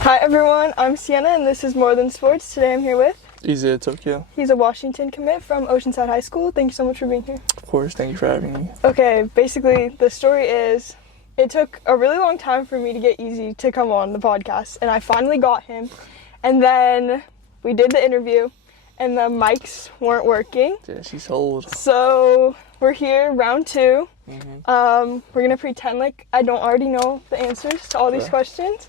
Hi everyone, I'm Sienna and this is More Than Sports. Today I'm here with Ezaya Tokio. He's a Washington commit from Oceanside High School. Thank you so much for being here. Of course, thank you for having me. Okay, basically the story is it took a really long time for me to get Easy to come on the podcast and I finally got him. And then we did the interview and the mics weren't working. Yeah, she's old. So we're here, round two. We're gonna pretend like I don't already know the answers to all these questions.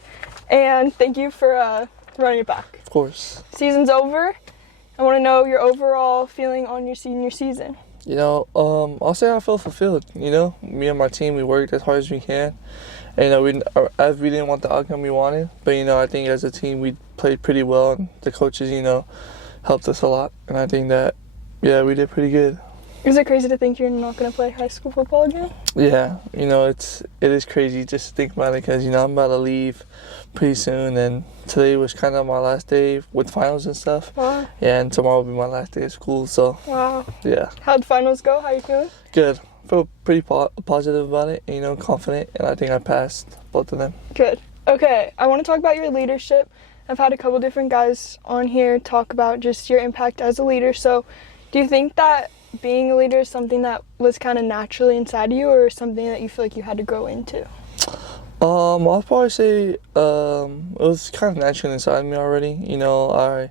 And thank you for running it back. Of course. Season's over. I want to know your overall feeling on your senior season. I'll say I feel fulfilled. Me and my team, we worked as hard as we can. And we didn't want the outcome we wanted, but I think as a team we played pretty well, and the coaches, helped us a lot. And I think that, we did pretty good. Is it crazy to think you're not going to play high school football again? Yeah, it is crazy just to think about it because, I'm about to leave pretty soon, and today was kind of my last day with finals and stuff. Wow. Yeah, and tomorrow will be my last day of school, so. Wow. Yeah. How'd finals go? How are you feeling? Good. Feel pretty positive about it, confident, and I think I passed both of them. Good. Okay, I want to talk about your leadership. I've had a couple different guys on here talk about just your impact as a leader, so do you think that being a leader is something that was kind of naturally inside of you or something that you feel like you had to grow into? I'll probably say it was kind of naturally inside me already. I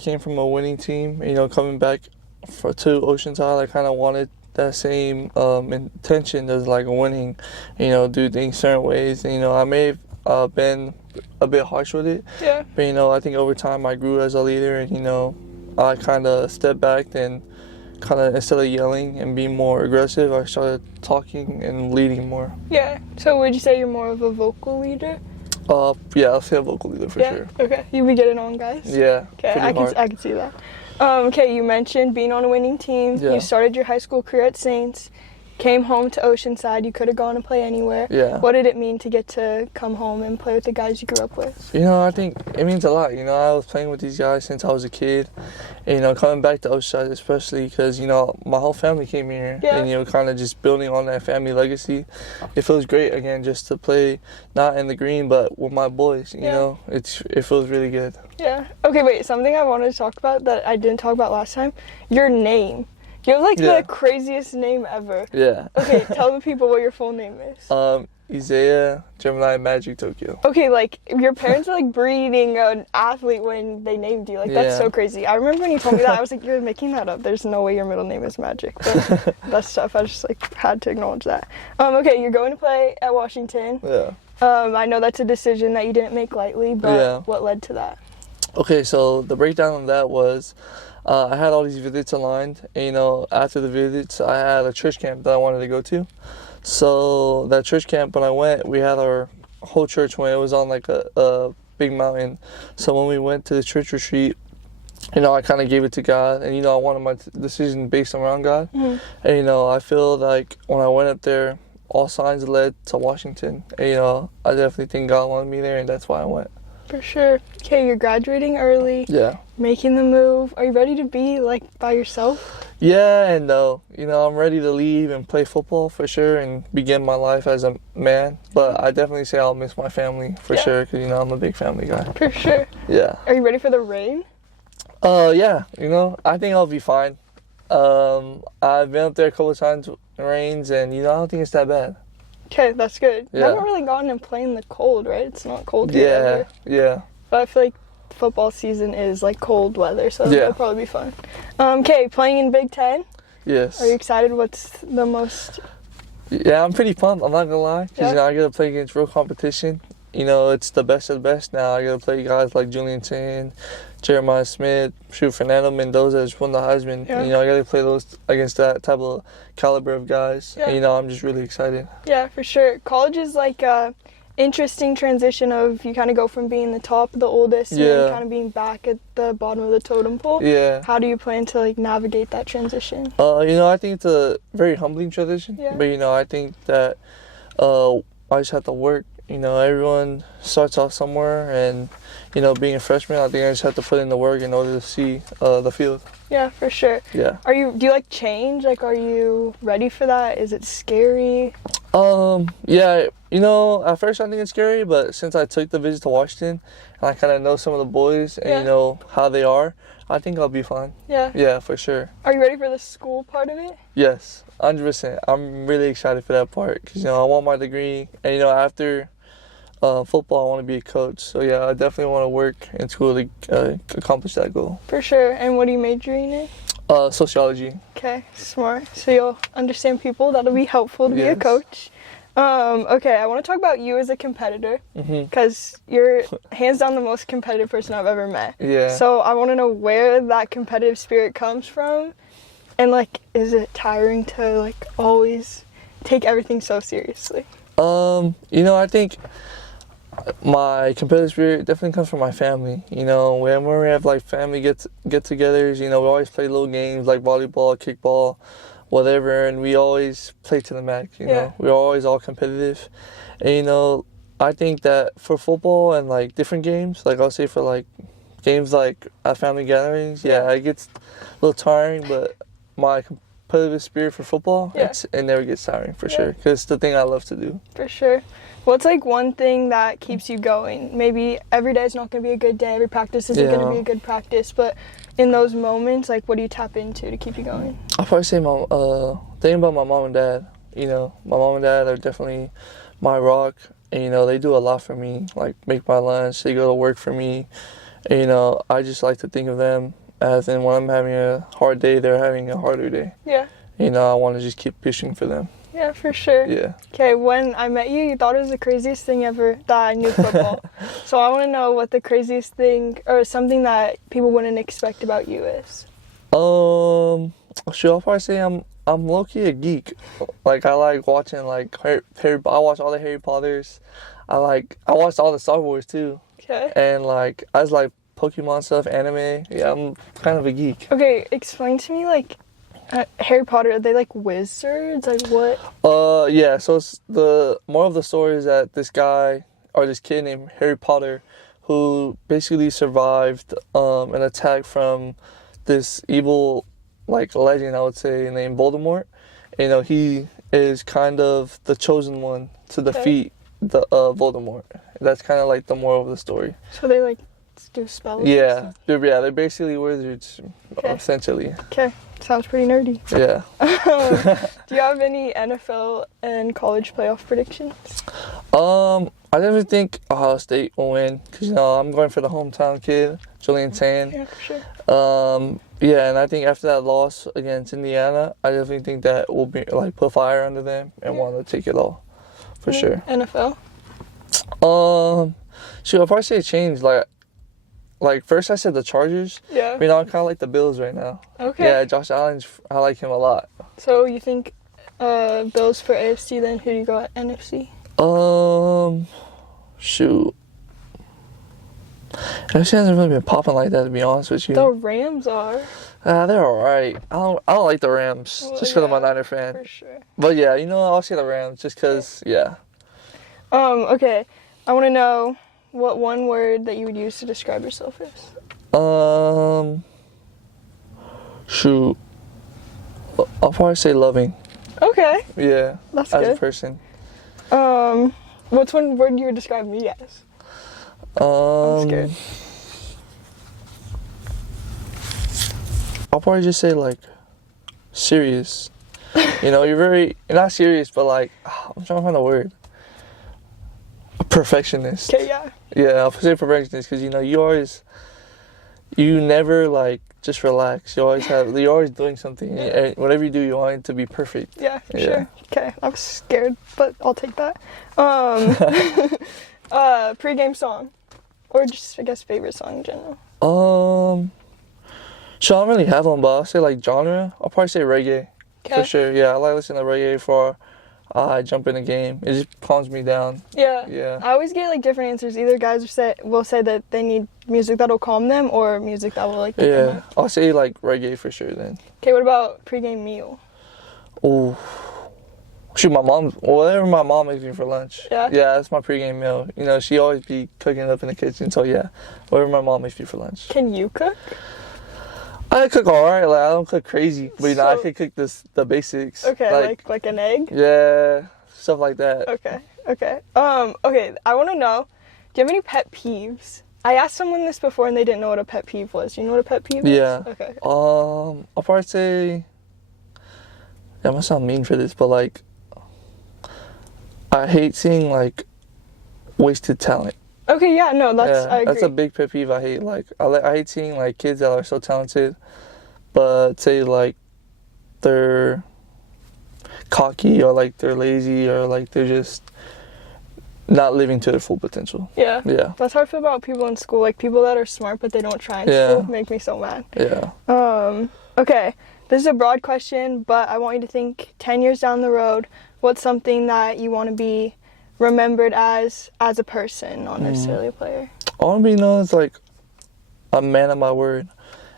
came from a winning team. Coming back to Oceanside, I kind of wanted that same intention as like winning. Do things certain ways. I may have been a bit harsh with it. Yeah. But I think over time I grew as a leader, and I kind of stepped back and instead of yelling and being more aggressive, I started talking and leading more. Yeah. So would you say you're more of a vocal leader? Yeah, I'll say a vocal leader for sure. Okay. You be getting on, guys? Yeah. Okay, I can see that. Okay, you mentioned being on a winning team. Yeah. You started your high school career at Saints. Came home to Oceanside. You could have gone and play anywhere. Yeah. What did it mean to get to come home and play with the guys you grew up with? I think it means a lot. I was playing with these guys since I was a kid. And, coming back to Oceanside especially because, my whole family came here. Yeah. And, kind of just building on that family legacy. It feels great, again, just to play not in the green but with my boys, It feels really good. Yeah. Okay, wait. Something I wanted to talk about that I didn't talk about last time. Your name. You have the craziest name ever. Yeah. Okay, tell the people what your full name is. Ezaya Magic Tokio. Okay, your parents were breeding an athlete when they named you. That's so crazy. I remember when you told me that, I was like, you're making that up. There's no way your middle name is Magic. But that's tough. I just had to acknowledge that. Okay, you're going to play at Washington. Yeah. I know that's a decision that you didn't make lightly, but what led to that? Okay, so the breakdown on that was I had all these visits aligned. And, after the visits, I had a church camp that I wanted to go to. So that church camp, when I went, we had our whole church went. It was on a big mountain. So when we went to the church retreat, I kind of gave it to God. And, I wanted my decision based around God. Mm-hmm. And, I feel like when I went up there, all signs led to Washington. And, I definitely think God wanted me there, and that's why I went. For sure. Okay, you're graduating early. Yeah. Making the move. Are you ready to be by yourself? Yeah and no. I'm ready to leave and play football for sure and begin my life as a man. But I definitely say I'll miss my family for sure because, I'm a big family guy. For sure. Yeah. Are you ready for the rain? Yeah. I think I'll be fine. I've been up there a couple of times in rains and, I don't think it's that bad. Okay, that's good. Yeah. You haven't really gotten to play in the cold, right? It's not cold here ever. Yeah. But I feel like football season is cold weather, so it'll probably be fun. Okay, playing in Big Ten. Yes. Are you excited? What's the most? Yeah, I'm pretty pumped. I'm not gonna lie, because I get to play against real competition. It's the best of the best now. I get to play guys like Julian Tan, Jeremiah Smith, Fernando Mendoza has won the Heisman. Yeah. I got to play those against that type of caliber of guys. Yeah. And, I'm just really excited. Yeah, for sure. College is a interesting transition of you kind of go from being the top, the oldest, and then kind of being back at the bottom of the totem pole. Yeah. How do you plan to navigate that transition? I think it's a very humbling transition. Yeah. But I think that I just have to work. Everyone starts off somewhere, and being a freshman, I think I just have to put in the work in order to see the field. Yeah, for sure. Yeah. Do you like change? Are you ready for that? Is it scary? Yeah, at first I think it's scary, but since I took the visit to Washington and I kind of know some of the boys and Yeah. you know how they are, I think I'll be fine. Yeah. Yeah, for sure. Are you ready for the school part of it? Yes, 100%. I'm really excited for that part because I want my degree, and after football, I want to be a coach. So yeah, I definitely want to work in school to accomplish that goal. For sure. And what are you majoring in? Sociology. Okay, smart. So you'll understand people. That'll be helpful to be a Yes. coach. Okay, I want to talk about you as a competitor because you're hands down the most competitive person I've ever met. Yeah. So I want to know where that competitive spirit comes from, and like, is it tiring to like always take everything so seriously? I think my competitive spirit definitely comes from my family. Whenever we have like family get-togethers, we always play little games like volleyball, kickball, whatever, and we always play to the max. Yeah. We're always all competitive, and I think that for football and like different games, like I'll say for like games like at family gatherings, yeah, it gets a little tiring, but my competitive spirit for football, it never gets tiring for sure, because it's the thing I love to do. For sure. What's like one thing that keeps you going? Maybe every day is not going to be a good day, every practice isn't going to be a good practice, but in those moments, like, what do you tap into to keep you going? I'll probably say thinking about my mom and dad. My mom and dad are definitely my rock, and they do a lot for me, like make my lunch, they go to work for me, and I just like to think of them as in when I'm having a hard day, they're having a harder day. Yeah. I want to just keep pushing for them. Yeah, for sure. Yeah. Okay, when I met you, you thought it was the craziest thing ever that I knew football. So I want to know what the craziest thing or something that people wouldn't expect about you is. I'll probably say I'm low-key a geek. Like, I like watching like Harry. I watch all the Harry Potters. I watched all the Star Wars too. Okay. And like I was like Pokemon stuff, anime. Yeah, I'm kind of a geek. Okay, explain to me like Harry Potter. Are they like wizards? Like what? Yeah. So it's the more of the story is that this guy or this kid named Harry Potter, who basically survived an attack from this evil like legend, I would say, named Voldemort. He is kind of the chosen one to defeat the Voldemort. That's kind of like the moral of the story. So they like do spells? Yeah, they're basically wizards, essentially. Okay, sounds pretty nerdy. Yeah. Do you have any NFL and college playoff predictions? I definitely think Ohio State will win because I'm going for the hometown kid, Julian Tan. Yeah, for sure. Yeah, and I think after that loss against Indiana, I definitely think that will be like put fire under them and want to take it all, for sure. NFL. I'll probably say change. Like first I said the Chargers. Yeah. I'm kind of like the Bills right now. Okay. Yeah, Josh Allen, I like him a lot. So you think Bills for AFC, then who do you go at NFC? Shoot. NFC hasn't really been popping like that, to be honest with you. The Rams are. They're alright. I don't like the Rams just because I'm a Niner fan. For sure. But yeah, I'll say the Rams just because, yeah. Okay. I want to know what one word that you would use to describe yourself is. Shoot. I'll probably say loving. Okay. Yeah. That's as good. a person. What's one word you would describe me as? I'm scared. I'll probably just say like serious. You're not serious, but like I'm trying to find a word. A perfectionist. Okay, yeah. Yeah, I'll say perfectionist because you never like just relax. You're always doing something. And whatever you do, you want it to be perfect. Yeah, for sure. Okay, I was scared, but I'll take that. Pre-game song, or just I guess favorite song in general. So I don't really have one, but I'll say like genre. I'll probably say reggae. For sure. Yeah, I like listening to reggae before I jump in the game. It just calms me down. Yeah. Yeah. I always get like different answers. Either guys will say that they need music that'll calm them, or music that will like get them up. I'll say like reggae for sure then. Okay, what about pre-game meal? Oh, shoot, whatever my mom makes me for lunch. Yeah? Yeah, that's my pregame meal. She always be cooking it up in the kitchen, so yeah, whatever my mom makes me for lunch. Can you cook? I cook alright, like I don't cook crazy, but I can cook the basics. Okay, like an egg? Yeah, stuff like that. Okay. Okay. Okay. I want to know, do you have any pet peeves? I asked someone this before and they didn't know what a pet peeve was. Do you know what a pet peeve is? Yeah. Okay. I'll probably say, I must sound mean for this, but like, I hate seeing like wasted talent. Okay. Yeah. No. I agree. That's a big pet peeve I hate. Like, I hate seeing like kids that are so talented, but say like they're cocky or like they're lazy or like they're just not living to their full potential. Yeah. Yeah. That's how I feel about people in school. Like people that are smart but they don't try in Yeah. school make me so mad. Yeah. Okay. This is a broad question, but I want you to think 10 years down the road, what's something that you want to be remembered as a person, not necessarily a player? I want to be known as like a man of my word,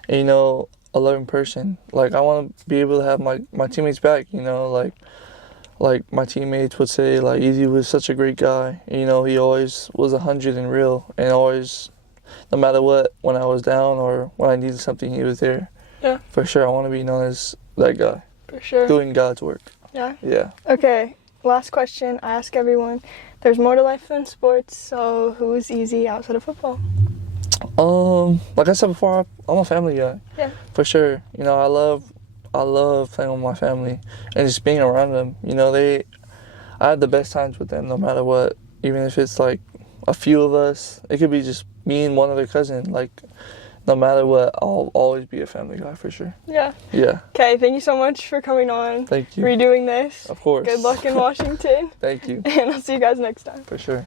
and, you know, a loving person. Like I want to be able to have my teammates back. You know, like my teammates would say, like Easy was such a great guy. You know, he always was 100 and real, and always, no matter what, when I was down or when I needed something, he was there. Yeah. For sure, I want to be known as that guy. For sure. Doing God's work. Yeah. Yeah. Okay. Last question. I ask everyone. There's more to life than sports. So who's Easy outside of football? Like I said before, I'm a family guy. Yeah. For sure. You know, I love playing with my family and just being around them. You know, I have the best times with them no matter what. Even if it's like a few of us, it could be just me and one other cousin. Like, no matter what, I'll always be a family guy for sure. Yeah. Yeah. Okay, thank you so much for coming on. Thank you. Redoing this. Of course. Good luck in Washington. Thank you. And I'll see you guys next time. For sure.